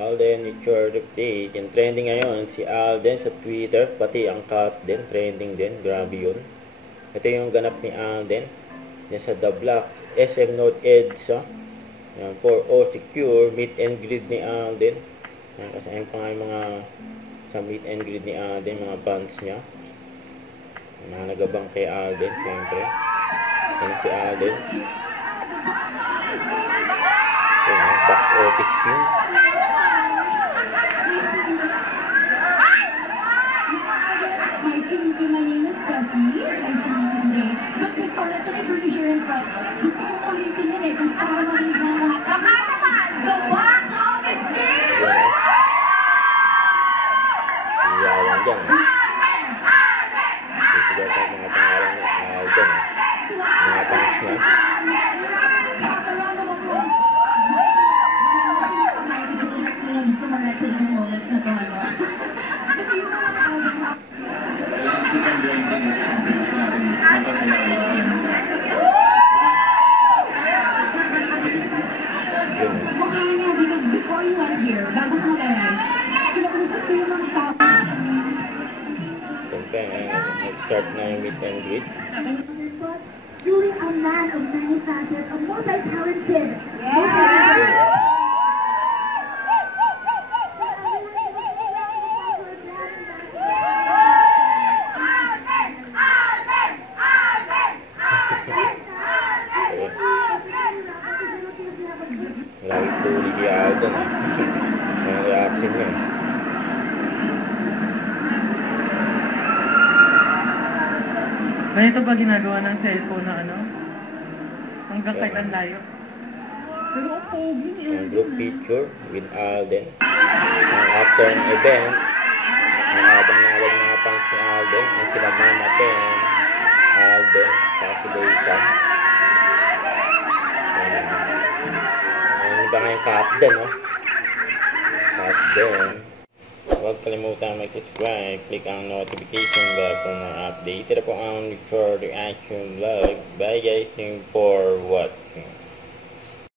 Alden Richard update. Yung trending ngayon, si Alden sa Twitter, pati ang cat din, trending din. Grabe yun. Ito yung ganap ni Alden. Yan sa The Block, SM North EDSA. Yan, for all secure, meet and greet ni Alden. Yan, kasi ayun pa nga yung mga sa meet and greet ni Alden, mga fans niya. Mga nagabang kay Alden, siyempre. Yan si Alden. Yan, back office queue. Iyawan dyan. Isigaw pa mga pangalan ni Alden. Mga fans niya. Start na yung meet and greet. Truly a man of many facets, a multi-talented. Lagi tuli kay Alden. Ang reaction niya. Ganito ba ginagawa ng cellphone na ano? Hanggang kahit ang layo. Pero ang pogi niya. Yung group picture with Alden. Ang after ng event, ang abang-nabang mga fans ni Alden, ang sila Mama Ten, Alden, si Lisa. Ano ba ngayong Capden, no? Capden. Huwag kalimutan mag-subscribe, click ang notification bell for more update. Ito po ang for reaction vlog. Bye guys, thank you for watching.